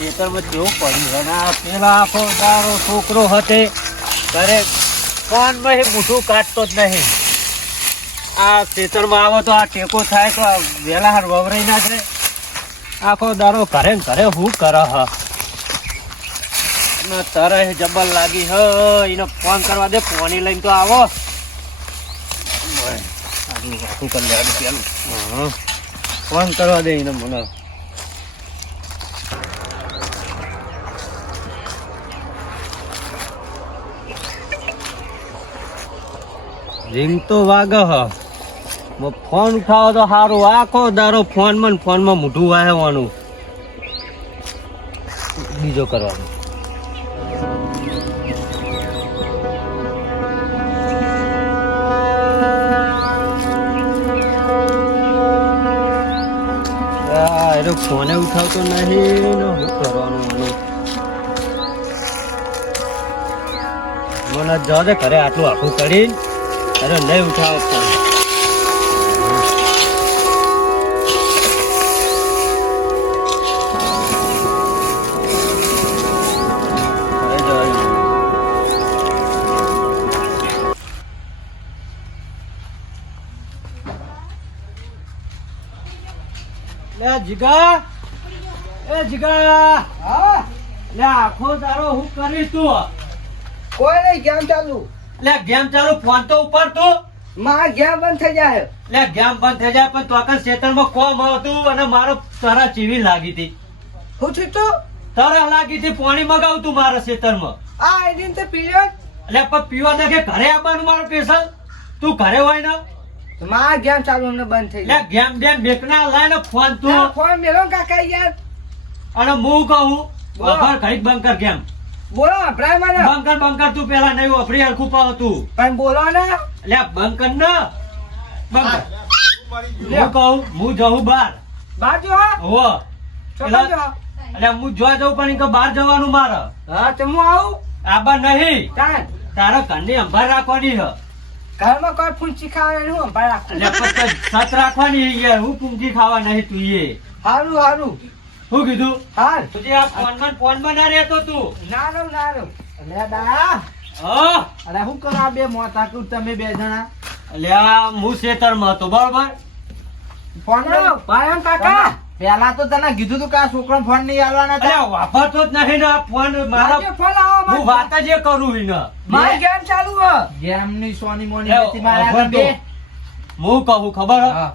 ખેતરમાં કેવું પડ્યું અને આ પેલા આખો દારો છોકરો હતે ઘરે ફોનમાં મોઢું કાઢતો જ નહીં. આ ખેતરમાં આવો તો આ ટેકો થાય તો વહેલા હાર વવરાઈ ના જાય. આખો દારો ઘરે ને ઘરે હું કરે હ તરહ જબર લાગી હ. એને ફોન કરવા દે, ફોની લઈને તો આવો. ફોન કરવા દે એને મને. રિંગ તો વાગે હ, ફોન ઉઠાવો તો સારું. આખો દારો ફોનમાં મોઢું વાહેવાનું. બીજો કરવાનો. ફોને ઉઠાવતો નહીં ને શું કરવાનું? મને જવા દે ઘરે આટલું આખું કરી. અરે નહીં ઉઠાવો ફોન. જીગા, એ જીગા, હા લે આખો તારો હું કરીશ તું? કોઈ નહીં, ગેમ ચાલુ. લે ગેમ ચાલુ, ફોન તો ઉપર તું. મારા ગેમ બંધ થઈ જાય. લે ગેમ બંધ થઈ જાય પણ તો ક્ષેત્રમાં કોમ હતું અને મારો તારા ચીવી લાગી હતી. શું થયું તું? તરહ લાગી હતી, પાણી મગાવતું મારા ક્ષેત્રમાં. આ આઈડીન તે પીલ્યો. એટલે પણ પીવા દે કે ઘરે આવવાનું મારું સ્પેશલ. તું ઘરે હોય ને? મારા ગેમ ચાલુ અમને બંધ થઈ લે ગેમ બેમ બેકના લાય ને ફોન તું. ફોન મેલો કાકા યાર. અને હું કહું વગર ઘડીક બંધ કર ગેમ. બોલો અભરાય મને. બંધ કર તું પેલા નહીં વપરી હરખું પાવ તું. પણ બોલો ને. લે બંધ કર ને. બંધ કર. હું કહું હું જઉં બહાર. બહાર જો હો ચોકા જો. એટલે હું જોવા જઉં પણ કે બહાર જવાનું મારે. હા તો હું આવું. આબા નહીં, તાન તારા ઘરની અંભાર રાખવાની છે. ઘરમાં કોઈ ફૂંચી ખાવા નહીં, હું અંભાર રાખું. એટલે પછી સત રાખવાની યાર. હું પૂંજી ખાવા નહીં તું એ. હારું હારું. શું કીધું? હાર. તુજે આ ફોનમાં ના રહેતો તું. ના રહું ના રહું. અલ્યા દા. હા અરે શું કરો આ બે મોટા કુર તમે બે જણા? અલ્યા હું ખેતરમાં હતો બરોબર. ફોન ભાઈ કાકા પેલા તો તને કીધું તું કે આ છોકરો ફોન નહીં આલવાના હતા. અલ્યા વાપરતો જ નહીં ને આ ફોન મારા. ફોન આવો હું વાત જ એ કરું એને. મારી ગેમ ચાલુ હ. ગેમ ની સોની મોની નથી મારા બે. હું કહું ખબર હ હા.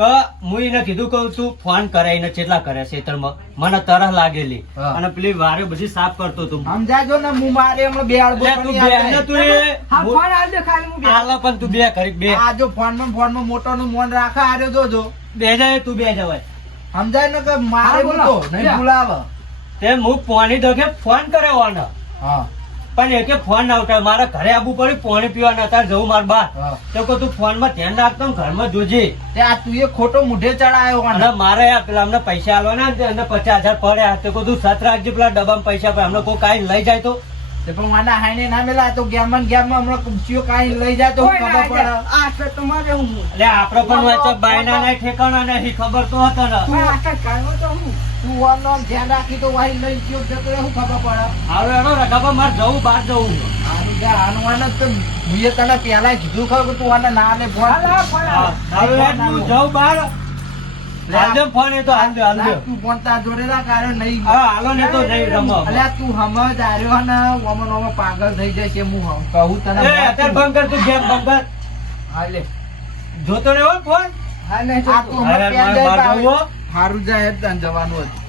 કે હું એને કીધું કહું તું ફોન કરે એને કેટલા કરે ખેતરમાં મને તરહ લાગેલી. હા. અને પેલી વારે બધી સાફ કરતો તું. સમજાજો ને હું મારે હમણાં બે આડબો લે તું બે ને તું એ હા ફોન આલજો ખાલી હું બે. હાલો પણ તું બે ઘડીક બે. આ જો ફોનમાં મોટો નું મોન રાખે આર્યો જોજો. બે જાય તું બે જવાય. સમજાય ને કે મારે બોલો નહીં બોલાવે. તે હું પાણી દો કે ફોન કર્યો ને હા પણ એ કે ફોન ના ઉઠાવે. મારે ઘરે આવવું પડ્યું પાણી પીવા નતા જવું માર બહાર. હા. તો કે તું ફોન માં ધ્યાન રાખતો ને ઘરમાં જોજે. તે આ તું એ ખોટો મુઢે ચડાયો અને મારે આ પેલા અમને પૈસા આલવાના ને એને 50,000 પડ્યા. તો તું સત રાખજે પેલા ડબ્બામાં પૈસા પડે. અમને કોઈ કાંઈ લઈ જાય તો પણ વાના હાઈને ના મેલા તો ગેમમાં હમણાં કુમચીઓ કાંઈ લઈ જાય તો ખબર પડે. આ છે તમારે હું એટલે આપડે પણ વચ્ચે બાયના નહીં ઠેકાણા નહીં ખબર તો હતો ને. તું આખા કાઢો તો હું તું વાનો ધ્યાન રાખી તો વાહી લઈ ગયો જતો રહે, શું ખબર પડે. હવે એનો રગાબા મારે જવું બહાર જવું. આનું જા આનું વાને તો મેં તને પહેલા કીધું ખબર કે તું આને ના લે ફોન. હવે હું જવું બહાર. હાલજો ફોન એ તો હાલજો હાલજો. તું ફોન તાર જોડે રાખ, આરે નહીં. હા હાલો ને તો નહીં રમો. અલ્યા તું સમજ આર્યો ને ઓમન ઓમન પાગલ થઈ જાય છે. હું કહું તને એ અત્યારે બંધ કર તું ગેમ બંધ કર. હાલે જોતો રહ્યો ફોન. હા નહીં આ તું અરે હમણાં મારે ત્યાં બહાર જાય જવું હો. હારું જાય તને જવાનું હતું.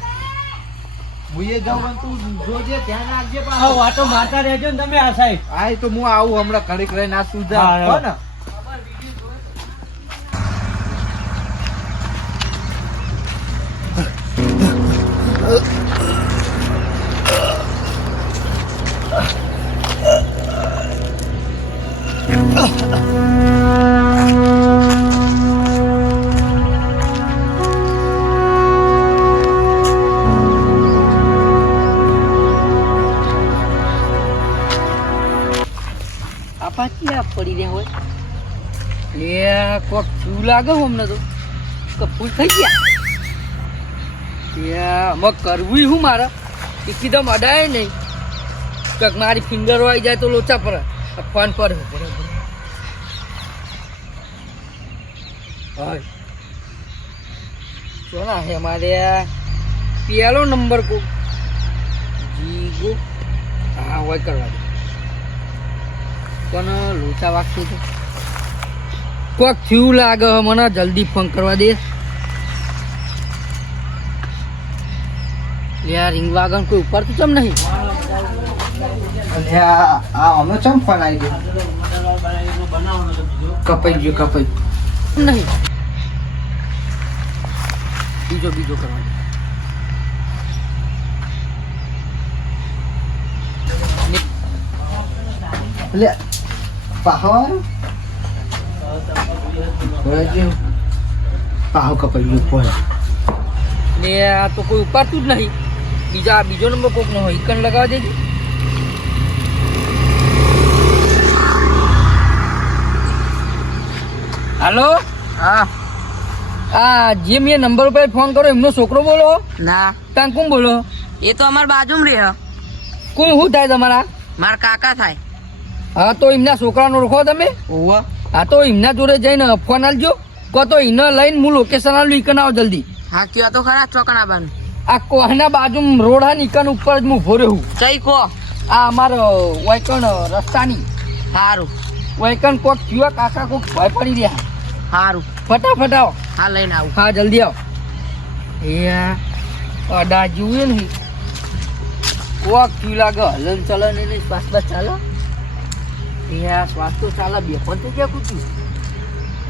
હું એ જાઉં તું જોજે ધ્યાન રાખજે. હા પણ વાતો મારતા રહેજો ને તમે આ સાઈડ. હા એ તો હું આવું હમણાં ઘડીક રહીને આ સુધા હા, હો ને. પડી રહ્યા હોય એ કોક શું લાગે અમને તો કપૂર થઈ ગયા. કરવું શું મારે એકદમ અડાય નહીં કંઈક મારી ફિંગરો આવી જાય તો લોચા પર ફોન પર સોના હે મારે પેલો નંબર કો જીગો હા હોય કરવા દે પણ લોચા વાગશે તો કોક થયું લાગે મને જલ્દી ફોન કરવા દે યાર રિંગ વાગન કોઈ ઉપર તો ચમ નહીં આ અમે ચમ ફોન આવી ગયો કપાઈ ગયો નહીં બીજો કરવા દે લે પાહો પાહો કપાઈ ગયો ફોન ને આ તો કોઈ ઉપાડતું જ નહીં બીજો નંબર કોક નો હોય ઈકન લગાવી દેજો હાલો હા આ જે મેં નંબર ઉપર ફોન કર્યો એમનો છોકરો બોલો ના ત્યાં કોણ બોલો એ તો અમાર બાજુમાં રહે કોઈ શું થાય તમારા મારા કાકા થાય હા તો એમના છોકરાને ઓળખો તમે ઓહો હા તો એમના જોડે જઈને ફોન આલજો કો તો એને લઈને હું લોકેશન આલું ઈકન આવો જલ્દી હા કયો તો ખરા ચોકણા બાન આ કોહના બાજુ રોડ હા ઈકન ઉપર જ હું ઉભો રહ્યું કઈ કો આ અમારો વૈકણ રસ્તાની સારું વૈકણ કોક થયો કાકા કોક ભય પડી રહ્યા સારું ફટાફટ આવો હા લઈને આવું હા જલ્દી આવો એ અડા જોયું નહીં કોક થયું લાગે હલન ચલન એને શ્વાસ બસ ચાલો એ શ્વાસ તો ચાલે બે પણ તો ક્યાં કૂટ્યું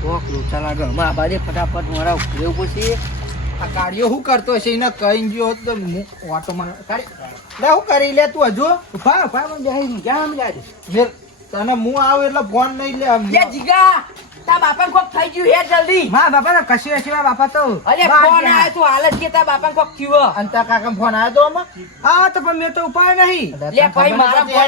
કોક લોચા લાગે હમણાં બાજે ફટાફટ મારા ઉભરેવું પડશે આ કાઢ્યો શું કરતો છે એને કહી ગયો તો હું ઓટોમાં કાઢી લે હું કરી લે તું હજુ ઉભા મને જાય ક્યાં જાય તને હું આવું એટલે ફોન નહીં લે જીગા તા બાપા કોક થઈ ગયું હે જલ્દી મા બાપા તો કશું હશે બાપા તો અરે ફોન આવ્યો તું હાલ જ કે તા બાપા કોક થયો અંતા કાકા ફોન આવ્યો તો આમાં હા તો પણ મેં તો ઉપાય નહીં લે ભાઈ મારા ફોન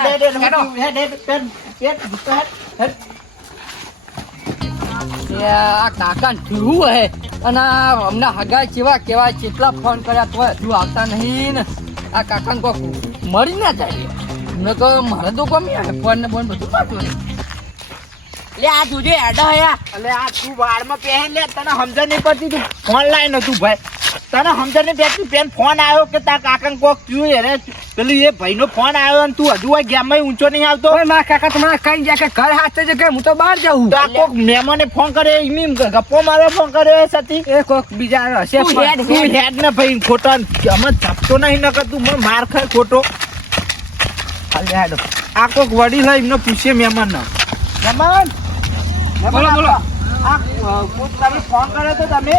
આ કાકા થયું હે અને હમણાં હગા કેવા કેવા કેટલા ફોન કર્યા તો હજુ આવતા નહીં ને આ કાકા કોક મરી ના જાય ન તો મારે તો ગમી ફોન ને બોન બધું પાછું લે આ તુજે એડા હે અલે આ તું વાળમાં પહેન લે તને સમજણ નહીં પડતી તું ફોન લાઈન હતું ભાઈ તને સમજણ નહીં પડતી પેન ફોન આવ્યો કે તાર કાકા કોક થયું રે પેલું એ ભાઈનો ફોન આવ્યો અને તું હજુ આ ગેમમાં ઊંચો નહીં આવતો મારા કાકા તમારા કઈ જાય કે ઘર હાથે છે કે હું તો બહાર જાઉં તો આ કોક મહેમાને ફોન કર્યો એમ ગપ્પો મારવા ફોન કર્યો સતી એ કોક બીજા હશે તું હેડ ને ભાઈ ખોટા અમે ધપતો નહીં ન કરતું મને માર ખાય ખોટો આ કોક વડીલ હોય એમને પૂછીએ મહેમાન ના મહેમાન બોલો આ તમે ફોન કર્યો તો તમે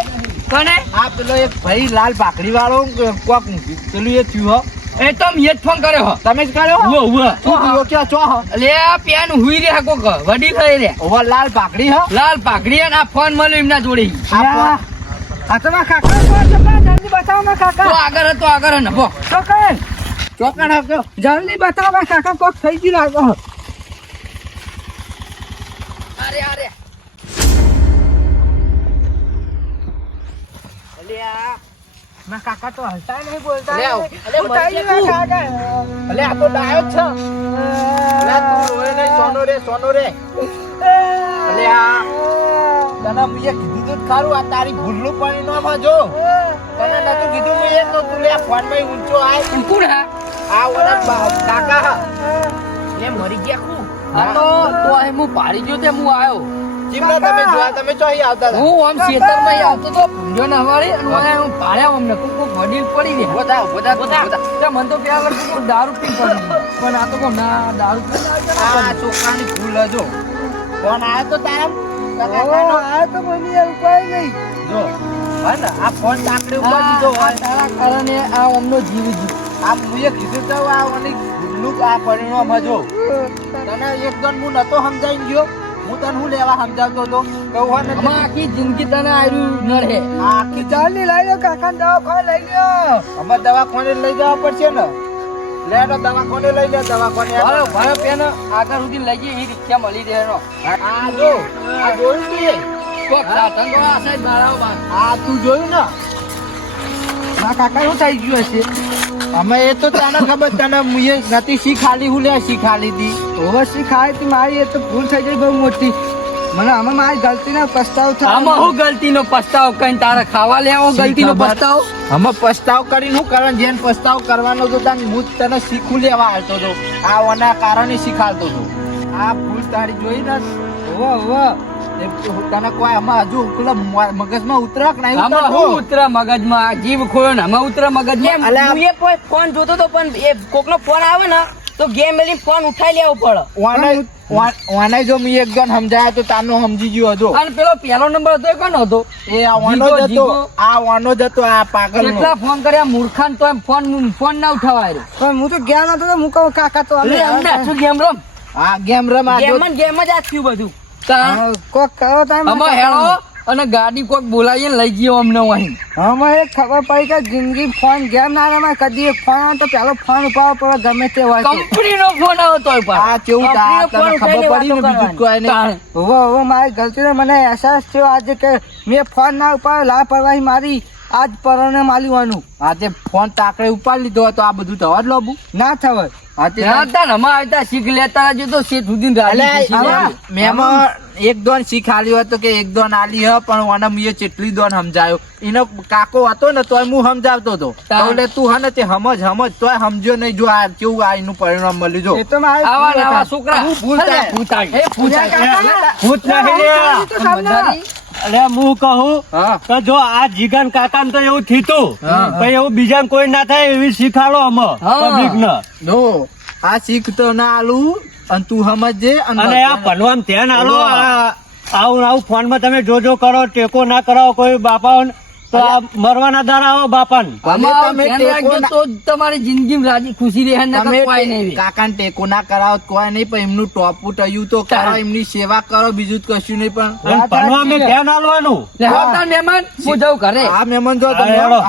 કોને આ પેલો એક ભાઈ લાલ પાકડી વાળો કોક પેલું એ થયું એ તો મેં જ ફોન કર્યો હો તમે જ કર્યો ઉવ્વ શું થયું ક્યાં ચો લે આ પેન હુઈ રહ્યા કોક વડી થઈ રહ્યા ઓવર લાલ પાકડી હ લાલ પાઘડી અને આ ફોન મળ્યો એમના જોડે આ તમારા કાકા જલ્દી બતાવો ના કાકા તો આગળ નભો તો કઈ ચોકણ આપજો જલ્દી બતાવો કાકા કોક થઈ ગયું લાગો અરે ના કાકા તો હલતા નહીં બોલતા લે આવો. અલે મરી ગયા કાકા અલે આ તો ડાયો છે અલે તું રોય નહીં સોનો રે અલે આ તને મુએ કીધું તો ખારું આ તારી ભૂલનું પરિણામ જો તને નતું કીધું મેં તો તું લે ફોન માં ઊંચો આય કોણ હે આ ઓલા કાકા હા લે મરી ગયા કુ આ તો અહીં હું પાડી ગયો તે હું આવ્યો જીમના તમે જોયા તમે ચોહી આવતા હતા હું આમ ખેતરમાં આવતો તો ભૂંજો નવાળી અને હું પાડ્યા અમને કોક વડીલ પડી ગયા બધા તે મને તો પેલા વર્ષે તો દારૂ પી પડી પણ આ તો કોણ ના દારૂ પી આ છોકરાની ભૂલ હજો ફોન આવ્યો તો તારા આયો તો મને કોઈ નહીં જો હા ને આ ફોન તાકડે ઉપર દીધો હોય તારા કારણે આ અમનો જીવ જીવ આ મુએ કીધું તો આ ઓની ભૂલનું આ પરિણામ હજો તને એકદમ હું નતો સમજાઈ ગયો હું તને હું લેવા સમજાવતો હતો કહું ને આમાં આખી જિંદગી તને આયરું નડે આખી ચાલી લઈ લો કાકા દવાખાને લઈ લ્યો અમે દવાખાને લઈ જવા પડશે ને લે તો દવાખાને લઈ લે દવાખાને ભાઈ પેન આગળ સુધી લઈ જઈએ એ રિક્ષા મળી રહે નો આ જો આ જોયું તું કોક સાધન તો આ સાઈડ મારાઓ બાર આ તું જોયું ને મારા કાકા શું થઈ ગયું હશે અમે એ તો તને ખબર તને મુએ નથી શીખાલી હું લે શીખાલી હતી ઓવરસી ખાય તી મારી એ તો ભૂલ થઈ ગઈ બહુ મોટી મને આમાં મારી ગલતીનો પસ્તાવ થાય આમાં હું ગલતીનો પસ્તાવ કઈ તારે ખાવા લેવો ગલતીનો ખબર? પસ્તાવ અમે પસ્તાવ કરીને શું કારણ જેને પસ્તાવ કરવાનો હતો તને હું જ તને શીખું લેવા આવતો હતો આ ઓના કારણે શીખાડતો હતો આ ભૂલ તારી જોઈ ને તને કોઈ આમાં હજુ પેલા મગજમાં ઉતરક નહીં આમાં હું ઉતરા મગજમાં જીવ ખોયો ને આમાં ઉતરા મગજમાં અલ્યા, હું એ ફોન જોતો તો પણ એ કોકનો ફોન આવે ને તો ગેમ મેલી ફોન ઉઠાઈ લેવો પડે ઓને જો મેં એક જણ સમજાયા તો તાનો સમજી ગયો હતો અને પેલો પહેલો નંબર હતો એ કોનો હતો એ આ ઓનો જ હતો જીગો. આ ઓનો જ હતો આ પાગલ કેટલા ફોન કર્યા મૂર્ખાન તો એમ ફોન ના ઉઠાવાય રે. પણ હું તો ગયા નતો તો હું કહું કાકા તો એટલે અમને શું ગેમ રમ આ ગેમ રમા જો ગેમ જ આ થયું બધું તાણ કોક કરો તમે આમાં હેળો અને ગાડી કોક બોલાવીને લઈ ગયો અમને અહીં હમણાં એક ખબર પડી કે જિંદગી ફોન ગેમ ના રમાય કદી એક ફોન આવે તો પેલો ફોન ઉપાડવો પડે ગમે તે હોય તો. કંપનીનો ફોન આવ્યો તોય પણ આ કેવું તને ખબર પડી ને બીજું કોઈ નહીં તાણ. હવે મારી ગલતીનો મને અહેસાસ થયો આજે કે મેં ફોન ના ઉપાડ્યો લાપરવાહી મારી આજ પરણે માલ્યું આજે ફોન તાકડે ઉપાડી લીધો હતો આ બધું થવા જ લોબુ ના થવાય ત્યાં હતા ને અમારે આવતા શીખ લેતા રહેજો તો શેઠ સુધી રાજી ખુશી રહેજો. મેમાં એક દોન શીખાલ્યો હતો કે એક દોન આલી હ પણ ઓને મેં ચેટલી દોન સમજાયો એનો કાકો હતો ને તોય હું સમજાવતો હતો તાણ. એટલે તું હે ને તે સમજ તોય સમજ્યો નહીં જો આ કેવું આ એનું પરિણામ મળ્યું જો એ તો મારી આવા ભૂલ ને આવા હતા. છોકરા હું ભૂલ થાય. ભૂત આવી. એ ભૂજા કાકા. ભૂત નહીં રે. તો તમને અરે હું કહું હા તો જો આ જીગન કાકા તો એવું થયું હા. પછી એવું બીજા કોઈ ના થાય એવી શીખાડો અમે પબ્લિક ને જો આ શીખ તો ના આલું અને તું સમજજે અને આ ભણવામાં ધ્યાન આલો આવું ફોન માં તમે જોજો કરો ટેકો ના કરાવો કોઈ બાપા તો આ મરવાના દાડા આવો બાપા ભલે તમે ટેકો ના- તો તમારી જિંદગી રાજી ખુશી રહે ને તમે કોઈ નહીં કાકાને ટેકો ના કરાવો તો કોઈ નહીં પણ એમનું ટોપું ટયું તો કરો એમની સેવા કરો બીજું જ કશું નહીં પણ ભણવામાં ધ્યાન આલવાનું મહેમાન હું જાઉં ઘરે આ મહેમાન જો તમે હા, હેડો.